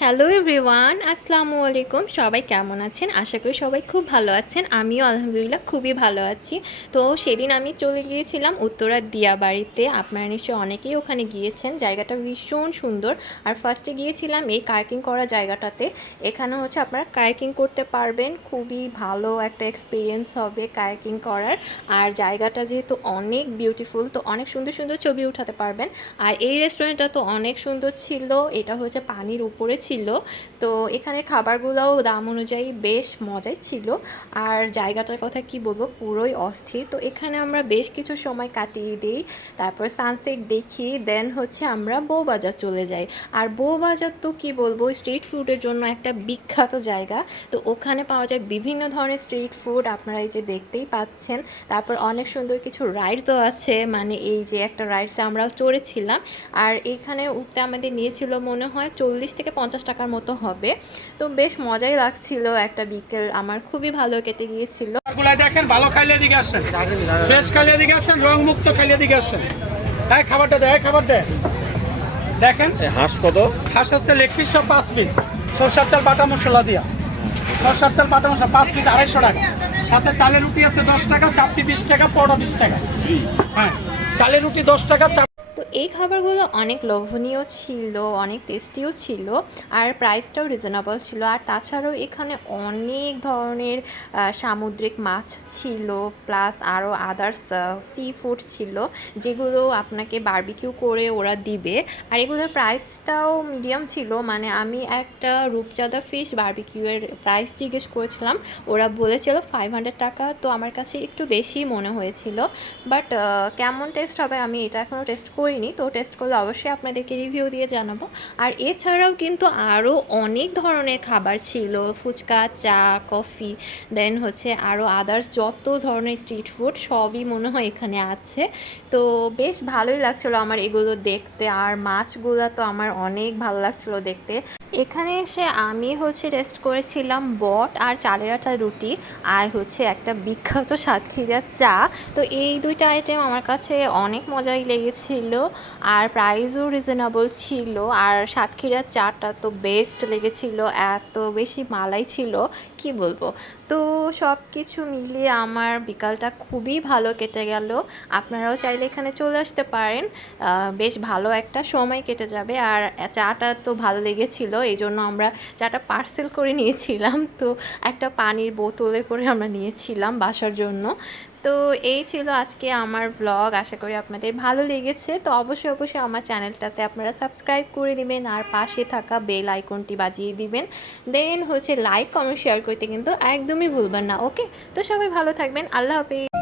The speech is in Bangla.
হ্যালো এভরিওয়ান, আসসালামু আলাইকুম। সবাই কেমন আছেন? আশা করি সবাই খুব ভালো আছেন। আমিও আলহামদুলিল্লাহ খুবই ভালো আছি। তো সেদিন আমি চলে গিয়েছিলাম উত্তরার দিয়াবাড়িতে। আপনারা নিশ্চয়ই অনেকেই ওখানে গিয়েছেন। জায়গাটা ভীষণ সুন্দর। আর ফার্স্টে গিয়েছিলাম এই কায়াকিং করা জায়গাটাতে। এখানে হচ্ছে আপনারা কায়াকিং করতে পারবেন। খুবই ভালো একটা এক্সপিরিয়েন্স হবে কায়াকিং করার। আর জায়গাটা যেহেতু অনেক বিউটিফুল, তো অনেক সুন্দর সুন্দর ছবি উঠাতে পারবেন। আর এই রেস্টুরেন্টটা তো অনেক সুন্দর ছিল। এটা হচ্ছে পানির উপরে ছিল। তো এখানে খাবারগুলোও দাম অনুযায়ী বেশ মজাই ছিল। আর জায়গাটার কথা কি বলবো, পুরোই অস্থির। তো এখানে আমরা বেশ কিছু সময় কাটিয়ে দিই, তারপর সানসেট দেখি, দেন হচ্ছে আমরা বউবাজার চলে যাই। আর বউবাজার তো কি বলবো, স্ট্রিট ফুডের জন্য একটা বিখ্যাত জায়গা। তো ওখানে পাওয়া যায় বিভিন্ন ধরনের স্ট্রিট ফুড, আপনারা এই যে দেখতেই পাচ্ছেন। তারপর অনেক সুন্দর কিছু রাইডসও আছে, মানে এই যে একটা রাইডসে আমরা চড়েছিলাম। আর এইখানে উঠতে আমাদের নিয়েছিল মনে হয় 40 থেকে 50 টাকার মতো হবে। তো বেশ মজাই লাগছিল, একটা বিকেল আমার খুবই ভালো কেটে গিয়েছিল। দেখেন ভালো খাইলে দিকে আসছেন, ফ্রেশ খাইলে দিকে আসছেন, রং মুক্ত খাইলে দিকে আসছেন। হ্যাঁ খাবারটা দেয়, খাবার দেয়। দেখেন হাঁস কত? হাঁস আছে লেগ পিস সব 5 পিস, সরষের তেল বাটা মশলা দিয়া, সরষের তেল বাটা মশলা 5 পিস 250 টাকা। সাথে চালের রুটি আছে 10 টাকা, চাপটি 20 টাকা, পরোটা 20 টাকা। হ্যাঁ চালের রুটি 10 টাকা। তো এই খাবারগুলো অনেক লোভনীয় ছিল, অনেক টেস্টিও ছিল, আর প্রাইসটাও রিজনেবল ছিল। আর তাছাড়াও এখানে অনেক ধরনের সামুদ্রিক মাছ ছিল, প্লাস আরও আদার্স সি ফুড ছিল, যেগুলো আপনাকে বারবিকিউ করে ওরা দিবে। আর এগুলোর প্রাইসটাও মিডিয়াম ছিল, মানে আমি একটা রূপচাঁদা ফিশ বারবিকিউয়ের প্রাইস জিজ্ঞেস করেছিলাম, ওরা বলেছিল 500 টাকা। তো আমার কাছে একটু বেশি মনে হয়েছিল, বাট কেমন টেস্ট হবে আমি এটা এখনও টেস্ট করিনি। তো টেস্ট করলে অবশ্যই আপনাদেরকে রিভিউ দিয়ে জানাবো। আর এছাড়াও কিন্তু আরও অনেক ধরনের খাবার ছিল, ফুচকা, চা, কফি, দেন হচ্ছে আরও আদার্স যত ধরনের স্ট্রিট ফুড সবই মনে হয় এখানে আছে। তো বেশ ভালোই লাগছিলো আমার এগুলো দেখতে। আর মাছগুলো তো আমার অনেক ভালো লাগছিলো দেখতে। এখানে এসে আমি হচ্ছে টেস্ট করেছিলাম বট আর চালের আটার রুটি, আর হচ্ছে একটা বিখ্যাত সাতক্ষীরার চা। তো এই দুইটা আইটেম আমার কাছে অনেক মজাই লেগেছিল, আর প্রাইসও রিজনেবল ছিল। আর সাতক্ষীরার চাটা তো বেস্ট লেগেছিল, এত বেশি মালাই ছিল কি বলবো। তো সব কিছু মিলিয়ে আমার বিকালটা খুবই ভালো কেটে গেল। আপনারাও চাইলে এখানে চলে আসতে পারেন, বেশ ভালো একটা সময় কেটে যাবে। আর চাটা তো ভালো লেগেছিল, এই জন্য আমরা চাটা পার্সেল করে নিয়েছিলাম। তো একটা পানির বোতলে করে আমরা নিয়েছিলাম বাসার জন্য। তো এই ছিল আজকে আমার ব্লগ, আশা করি আপনাদের ভালো লেগেছে। তো অবশ্যই অবশ্যই আমার চ্যানেলটাতে আপনারা সাবস্ক্রাইব করে দিবেন, আর পাশে থাকা বেল আইকনটি বাজিয়ে দিবেন। দেন হচ্ছে লাইক, কমেন্ট, শেয়ার করতে কিন্তু একদমই ভুলবেন না। ওকে, তো সবাই ভালো থাকবেন। আল্লাহ হাফেজ।